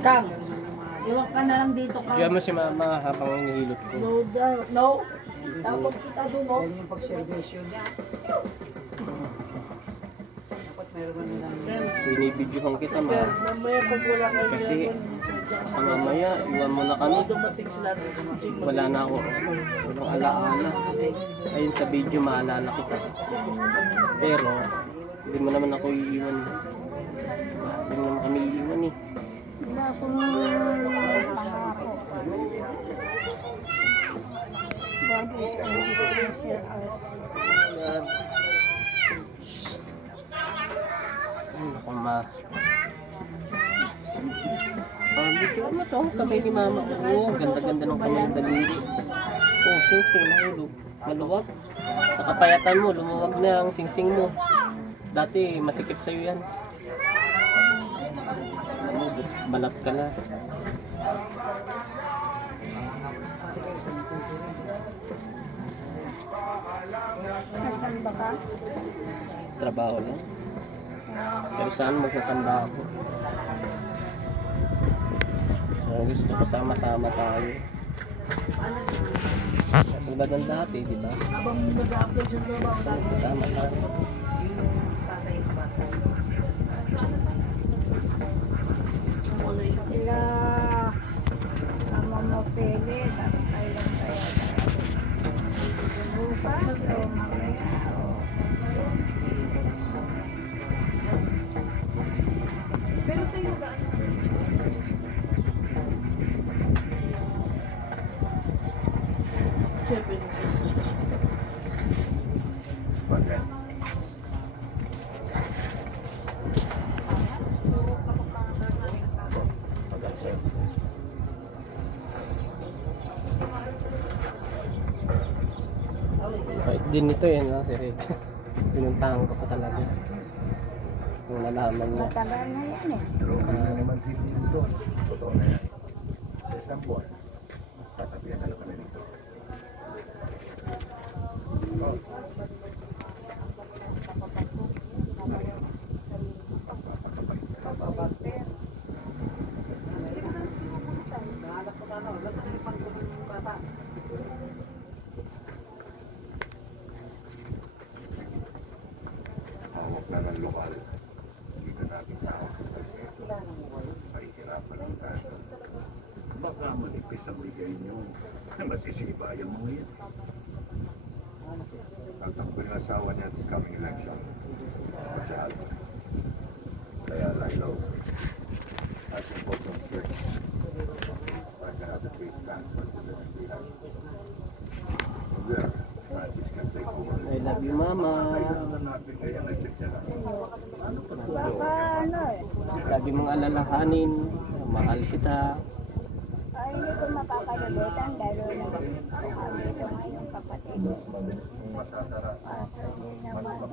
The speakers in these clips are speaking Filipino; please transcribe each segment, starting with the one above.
Kang, iwan ka na lang dito, Kang. Diyan mo si mama habang hinihilot ko. No. Tapos kita doon, no? Yan yung pag-servisyo niya. Dapat meron na lang. Binibidyohan kita, ma. Mamaya pag wala kayo. Kasi mamaya, iwan mo na kami. Dumating sila. Wala na ako. Walang alaala. Ayun sa video, maalala kita. Pero, hindi mo naman ako iiwan. Hindi mo naman kami iiwan eh. Wala akong pangako. God is always with us. Ay, naku ma. Video mo to, kamay ni mama. Oo, ganda-ganda ng kamay ng daliri. Oo, sing-sing na ulo. Maluwag. Sa kapayatan mo, lumuwag na ang sing-sing mo. Dati, masikip sa'yo yan. Balat ka na. Nasaan ba ka? Trabaho lang. Pero saan magsasamba ako? So, gusto ko sama-sama tayo. Tulad ng dati, di ba? Habang nag-a-apply siya trabaho natin. Kasama tayo. Sila mo pilit at kailan kaya bukas o mamaya o Pero kayo ba? Kahit din ito yun, no, si Red. Pinuntahan ko pa talaga. Kung nalaman niya. matagal na yan eh. Pero naman si Pinto. Totoo na yan. Sa isang buwan, sasabihan na lang kami nito. Oh. Mariam, magpapakabait ka. Nahanap ko na, no? Nagtalipan ko ng bata. Hawak na ng lokal. Hindi ka natin tawag sa preseto. Mahihirapan ang tayo. Baka manipis ang bigay niyo. Masisiba yung mga yan. Tatakbo yung asawa niya this coming election. Masyado. Kaya Lilo, I suppose on search. I can have the case transferred to the Pilipinas. From there, Francis can take over. I love you, mama. Kaya nag-check niya lang. Baka ano eh. Lagi mong alalahanin. Mahal kita. Ay, hindi ko makakalimutan dahil na dito ngayong kapatid. Kaso hindi naman ano.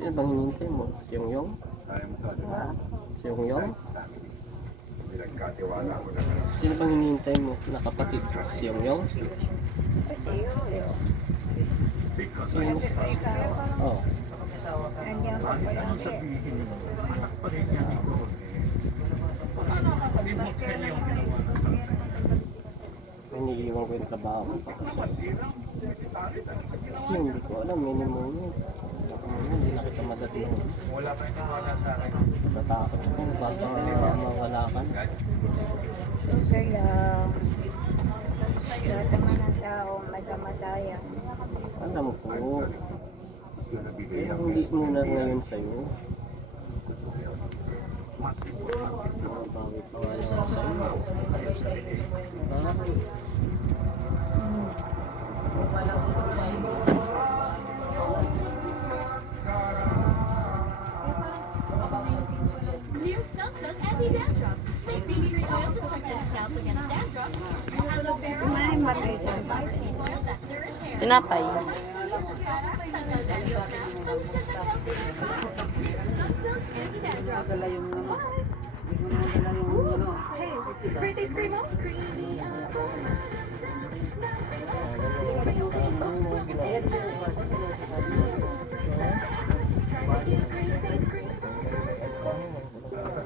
Sino bang hinihintay mo? Si Yong? Kaya mo to, di ba? Si Yong? Pinagkatiwala ko na lang. Sino bang hinihintay mo na kapatid? Si Yong? Kasi yun. Sino? Ikaw, Oh. nandiyan ka pa lang din. Iniiwan ko yung trabaho ko. Kasi hindi ko alam, minimum yun. Hindi na kita madating. Wala pa yung wala sa akin. Natatakot ako, baka mawala ka na. Kaya, lahat naman ng tao may kamatayan. Alam ko, Nabigay kaya ang hindi muna ngayon sa'yo. Bakit pa wala ako sa'yo? New Sunsilk Anti-Dandruff. Take baby tree oil to strengthen scalp against dandruff. And aloe vera May mag-isang seed oil that nourish hair. Tinapay. Sunsilk Dandruff now. Sunsilk Anti-Dandruff. Dala yung ano. Hindi mo naman dala yung ano. Great Taste Cremo. Creamy aroma. Sa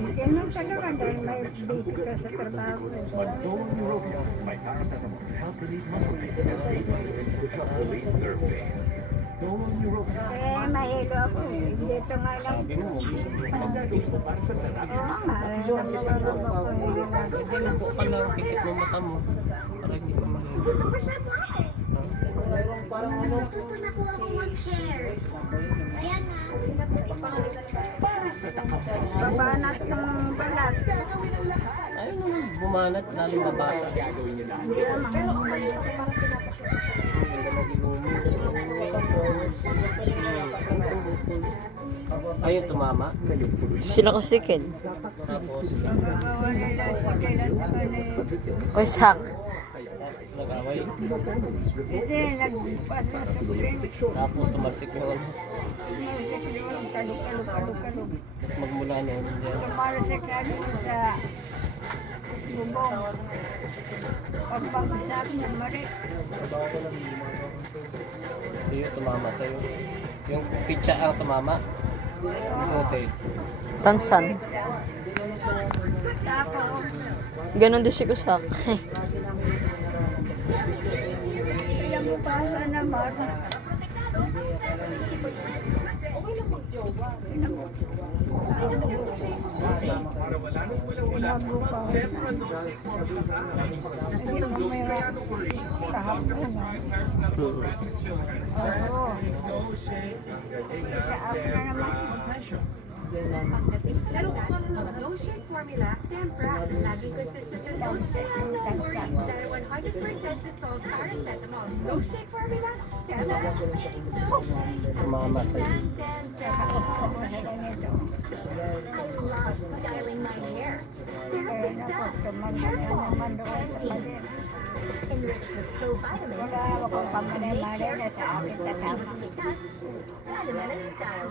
Ganun talaga dahil may basic ka sa trabaho. Madonna Neurobion by paracetamol. Help relieve muscle pain. Vitamins to help relieve nerve pain. Dolo Neurobion. Eh, mahilo ako. Dito nga lang. Sabi mo, Ito para sa sarap. Oo nga, nagkaroon ako. Ginabo ka lang, pikit mo mata mo. Para hindi ka mahilo. Mayroong parang ano, Natuto na po ako mag-share. Ayan na. Babanat ng balat. Ayun naman, bumanat, lalo na bata. Ayun, tumama. Sila ko sikil. Tapos, Gagawa nila sa kailan Or sak. nag-away. Hindi, nagpasa sa clinic. Tapos, tumalsik yung ano. Talog. Tapos magmula noon, hindi. Tumalasik na dito sa bubong. Pagpagsak na mari. Yung tumama sa'yo. Yung pitsa ang tumama. Okay. Tansan. Tapos, Ganon din si Kusak. pinagpasa naman. No shake formula, Tempra. Laging consistent and dose dahil 100% dissolved paracetamol. No shake formula, Tempra. Tumama sa'yo. I love styling my hair. Enriched with provitamins. Wala akong pamanay-manay na sa akin tatama. Vitamin and style.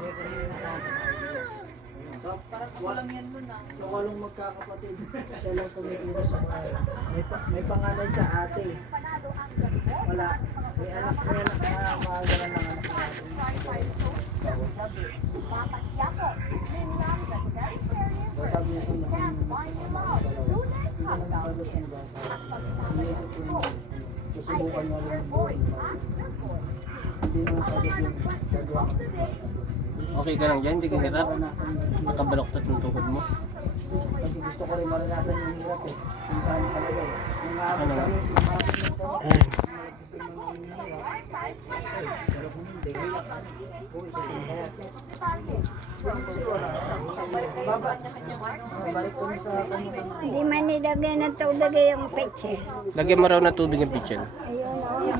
so, parang walang yan nun ah. So, walong magkakapatid. Siya lang tumitira sa bahay. May panganay sa ate. Wala. May anak na maaga ng anak natin. So, sabi niya kung susubukan nga rin hindi naman pwede yung gagawa ko. Okay ka lang dyan, hindi ka hirap. Nakabaloktot yung tukod mo. Kasi gusto ko rin maranasan yung hirap eh. Kung saan talaga eh. Yung Ano? kami, yung maabot nito. Ay. Gusto mo nang hirap. Pero kung hindi, uy, kaya. Balik ko sa kanya. Hindi man nilagay ng tubig yung peche. Lagyan mo raw ng tubig yung pitchen. Ayun,